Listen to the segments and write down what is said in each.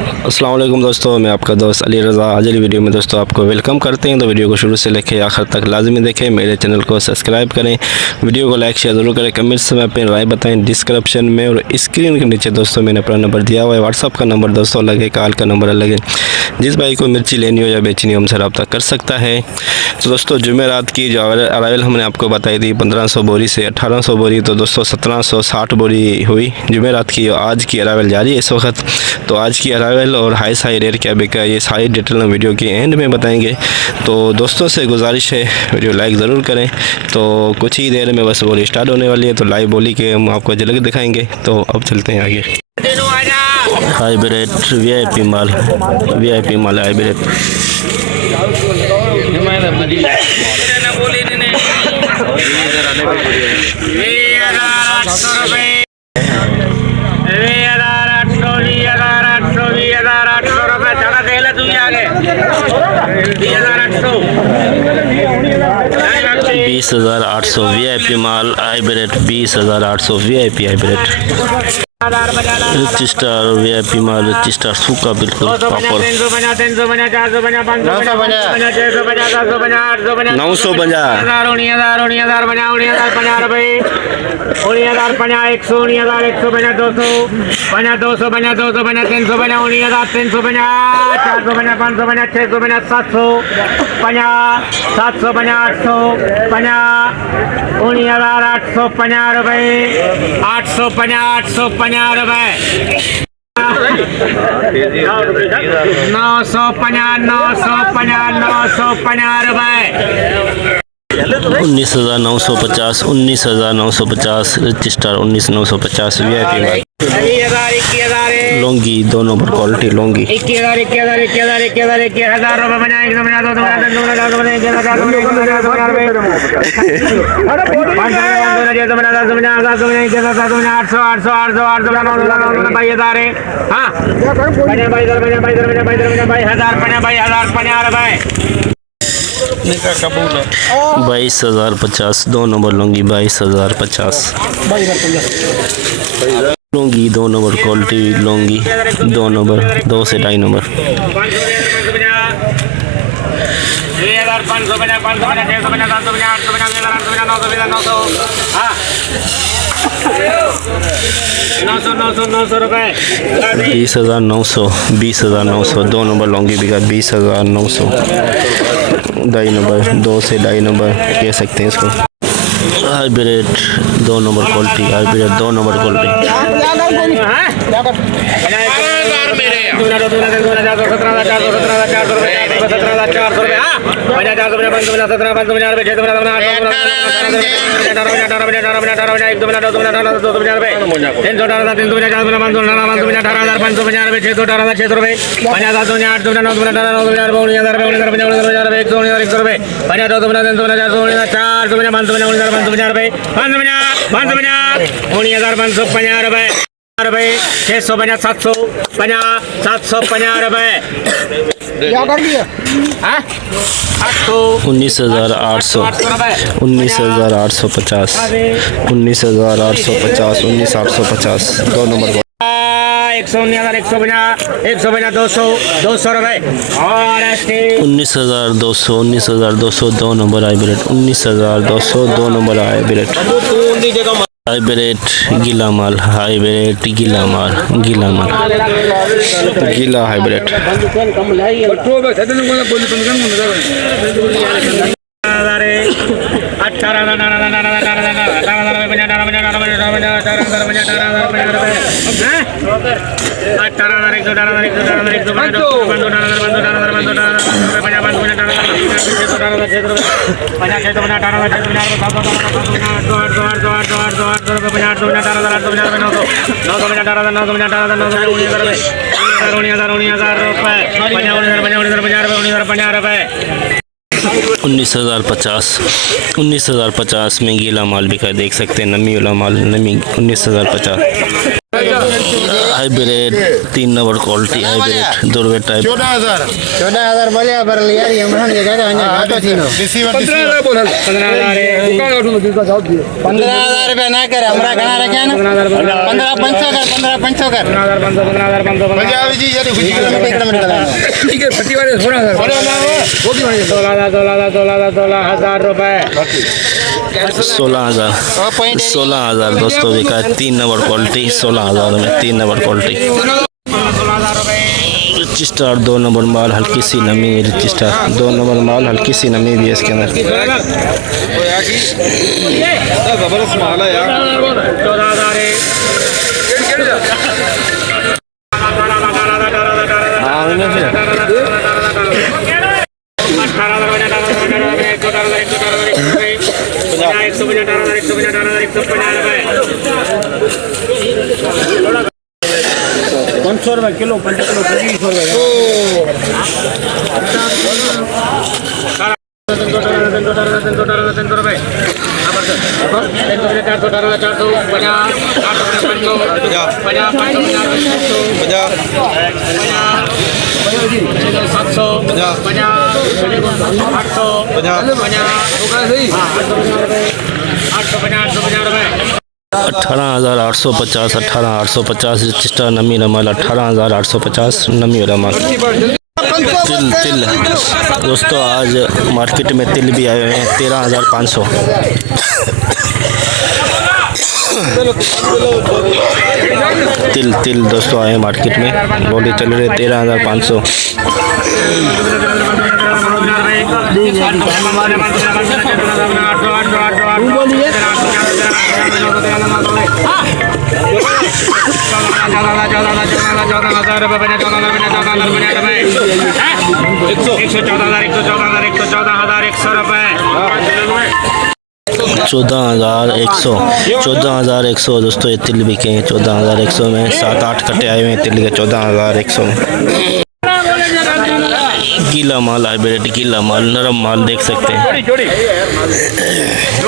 अस्सलाम वालेकुम दोस्तों, मैं आपका दोस्त अली रज़ा हाजिर वीडियो में दोस्तों आपको वेलकम करते हैं। तो वीडियो को शुरू से लेकर आखिर तक लाजमी देखें, मेरे चैनल को सब्सक्राइब करें, वीडियो को लाइक शेयर ज़रूर करें, कमेंट्स में अपनी राय बताएं। डिस्क्रिप्शन में और स्क्रीन के नीचे दोस्तों मैंने अपना नंबर दिया हुआ है, व्हाट्सअप का नंबर दोस्तों अलग है, कॉल का नंबर अलग है। जिस भाई को मिर्ची लेनी हो या बेचनी हो हमसे रब्ता कर सकता है। तो दोस्तों जुमेरात की जो अराइवल हमने आपको बताई थी 1500 बोरी से 1800 बोरी, तो दोस्तों 1760 बोरी हुई जुमेरात की। आज की अराइवल जारी है इस वक्त। तो आज की अराइवल और हाई साई रेट क्या बिका ये सारी डिटेल हम वीडियो के एंड में बताएंगे। तो दोस्तों से गुजारिश है वीडियो लाइक ज़रूर करें। तो कुछ ही देर में बस बोली स्टार्ट होने वाली है, तो लाइव बोली के हम आपको झलक दिखाएंगे। तो अब चलते हैं आगे। हाइब्रिड वीआईपी माल, वीआईपी माल हाइब्रिड। बीस 20,800 वीआईपी माल hybrid, 20,800 VIP hybrid. Rich star VIP माल, रिच स्टार सूखा बिल्कुल पापड़ 19,950, 19,950 रिच स्टार 19,950 वीआईपी माल। लौंगी 2 नंबर क्वालिटी लौंगी 22,050 2 नंबर लौंगी 22,050 लौंगी 2 नंबर क्वालिटी लौंगी 2 नंबर 2 से 2.5 नंबर। बीस 20,900 2 नंबर लौंगी बिका 20,900 2.5 नंबर 2 से 2.5 नंबर कह सकते हैं इसको। Hybrid 2 number quality, hybrid 2 number quality. रुपये 650 750 750 रुपये 19,800 19,850 19,850 19,850 2 नंबर 119,150 200 रुपये और 19,200 19,200 2 number hybrid 19,200 2 number hybrid. Hybrid गीला माल, हाइब्रिड गीला माल, गीला माल गीला हाइब्रिड। उन्नीस 19,050 में गीला माल बिका, देख सकते हैं नमी वाला माल, नमी 19,050। Hybrid 3 number quality hybrid Durve type 14,000 बोले पर लिया ये हमने के कहते हैं घाटो थीनो 15,000 बोला 15,000 रुपया ना करे हमरा घना रखे ना 15,500 कर 15,500 पंजाबी जी यार खुशी ठीक है फटी वाले 16,000 वो की बने 16,000 रुपए 16,000 दोस्तों बिका है 3 नंबर क्वालिटी 16,000 में 3 number quality. Rich star 2 number माल हल्की सी नमी रिच स्टार 2 नंबर माल हल्की सी नमी भी है इसके अंदर। जबरदस्त माल है यार 14,000 है ₹500 किलो 5 किलो 25 रुपए ₹18,850 18,850 रिच स्टार नमी रमाल 18,850 नमी रमाल। तिल दोस्तों आज मार्केट में तिल भी आए हुए हैं 13,500। तिल दोस्तों आए मार्केट में बोली चल रहे 13,500। ₹14,100 दोस्तों ये तिल बिके हैं 14,100 में 7-8 कट्टे आए हुए हैं तिल के 14,100 में। गीला माल हाइब्रिड गीला माल नरम माल देख सकते हैं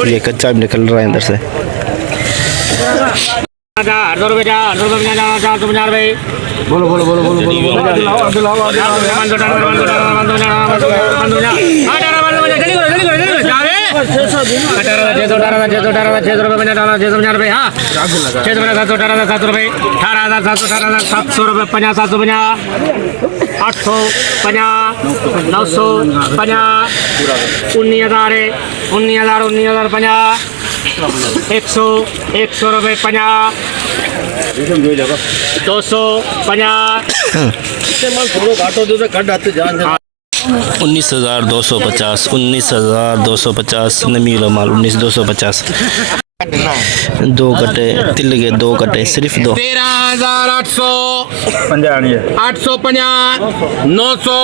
ये कच्चा भी निकल रहा है अंदर से। बोलो 100 रुपये 50 19,250 नमी माल 19,250 2 कट्टे तिल के 2 कट्टे सिर्फ 2 13,800 850 900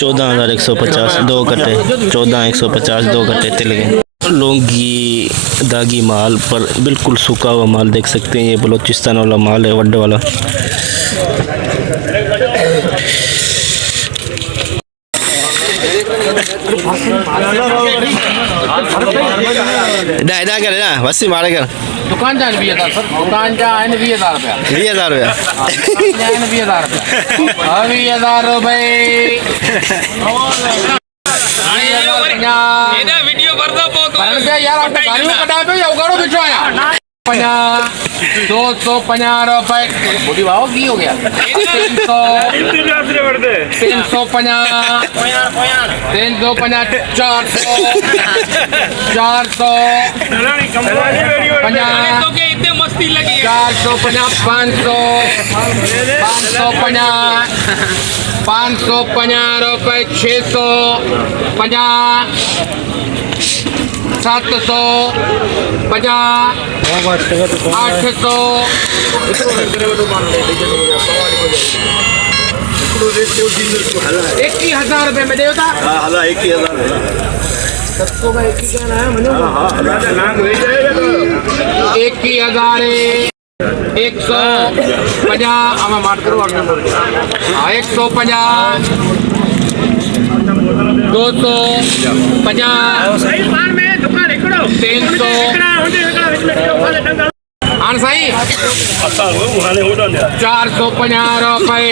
14,150 2 कट्टे 14,150 2 कट्टे तिल के। लौंगी दागी माल पर बिल्कुल सूखा हुआ माल देख सकते हैं ये बलोचिस्तान वाला माल है वड्डे वाला। करे ना वसी मारे कर दुकान जान 20,000 सर दुकान जान 20,000 रुपया 20,000 रुपया 20,000 रुपये वीडियो कर दो यार आपको गाड़ियों कटा पे उगाड़ो बिछो आया 250 रुपए बूढ़ी भाव की हो गया 550 रुपए 650 750 800 21,000 रुपये में देवता 21,000 21,000 150 आमा मार करो 150 250 300 हाँ सही 450 रुपए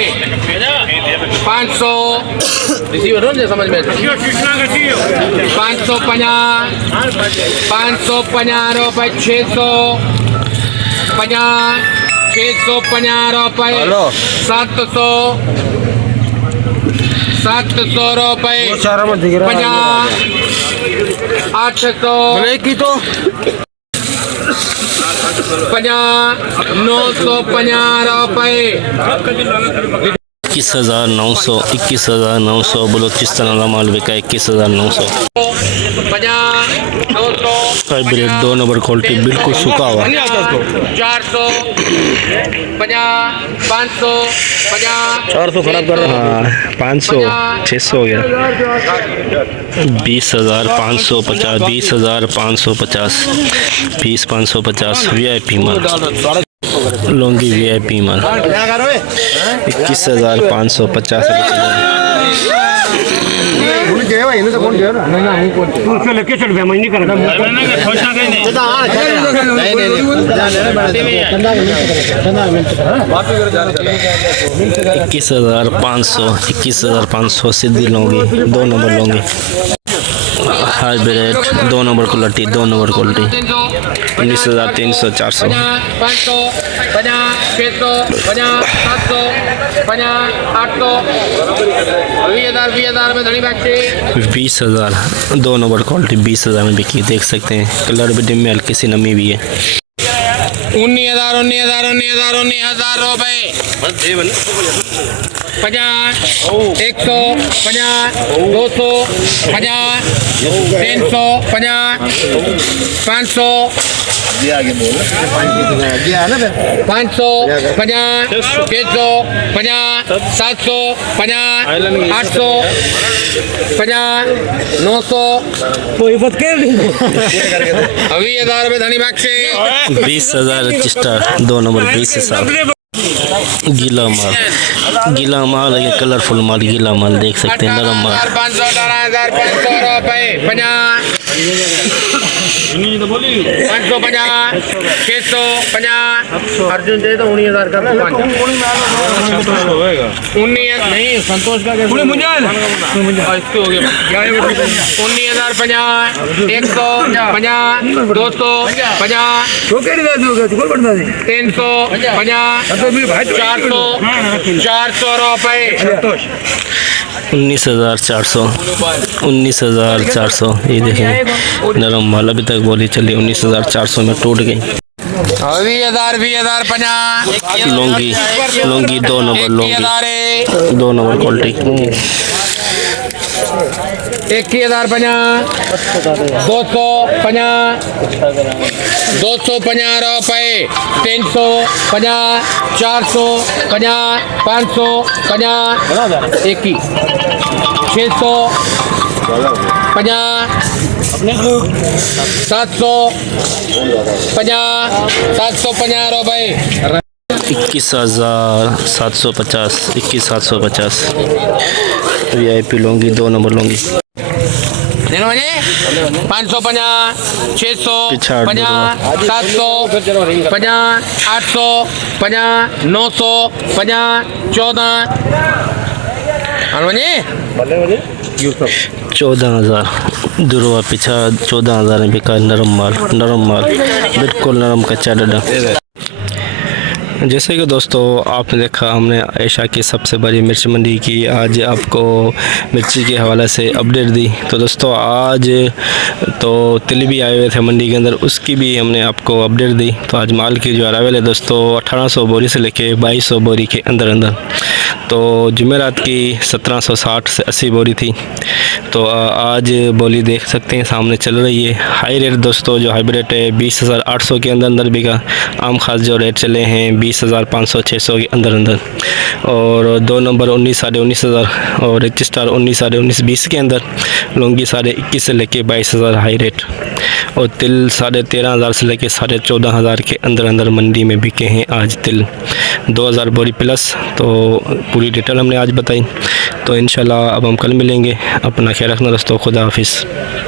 500 रिसीवर हो समझ में 550 रुपए 650 रुपए 700 रुपए 800 950 रुपए 21,900 21,900 बलूचिस्तान वाला माल बिका 21,900। 50 200 हाइब्रिड 2 नंबर क्वालिटी बिल्कुल सूखा हुआ 400 50 500 400 खराब कर रहा है 500 600 हो गया 20,550 20,550 20,550 VIP माल लॉन्गी VIP माल 21,550 21,500 सीधी Longi 2 number Longi hybrid 2 number quality 2 number quality 19,300 400 500 50 600 50 700 50 800 20,000 में धनी बैठे 20,000 2 नंबर क्वालिटी 20,000 में बिकी देख सकते हैं कलर भी डिम में हल्की सी नमी भी है 19,000 रुपए 50 150 200 50 300 50 500 500 50 600 50 700 50 800 50 900 20,000 रुपए धनी बाग से 20,000 स्टार 2 नंबर 20,000 गीला माल है कलरफुल माल गीला माल देख सकते हैं नरम माल 500 रुपए 50 550 650 अर्जुन दे तो 19,000 का 19 नहीं संतोष का इसके हो गया 19,050 150 200 50 300 50 400 रुपए 19,400 ये देखें नरम माल अभी तक बोली चली 19,400 में टूट गई 20,050 Longi 2 number Longi 2 number quality 21,050 250 रुपए 350 450 550 21 600 50 750 रुपए 21,750 21,750 VIP Longi 2 number Longi 550 650 700 50 800 50 900 50 14 Hanuman 14,000 दुर्वा पीछा 14,000 में बिका नरम माल बिल्कुल नरम कच्चा डडा। जैसे कि दोस्तों आपने देखा हमने एशिया की सबसे बड़ी मिर्च मंडी की आज आपको मिर्ची के हवाले से अपडेट दी। तो दोस्तों आज तो तिल भी आए हुए थे मंडी के अंदर उसकी भी हमने आपको अपडेट दी। तो आज माल की जो अरावल है दोस्तों 1800 बोरी से लेके 2200 बोरी के अंदर तो जुमेरात की 1760 से 80 बोरी थी। तो आज बोली देख सकते हैं सामने चल रही है। हाई रेट दोस्तों जो हाइब्रिड है 20,800 के अंदर बिका। आम खास जो रेट चले हैं 20,500 600 के अंदर अंदर। और 2 नंबर 19 साढ़े 19,000 और रिच स्टार 19 साढ़े 19 20 के अंदर। लौंगी साढ़े 21 से लेके 22,000 हाई रेट। और तिल 13,500 से लेके 14,500 के अंदर अंदर मंडी में बिके हैं आज तिल 2,000 बोरी प्लस। तो पूरी डिटेल हमने आज बताई। तो इंशाल्लाह अब हम कल मिलेंगे। अपना ख्याल रखना दोस्तों, खुदा हाफिज़।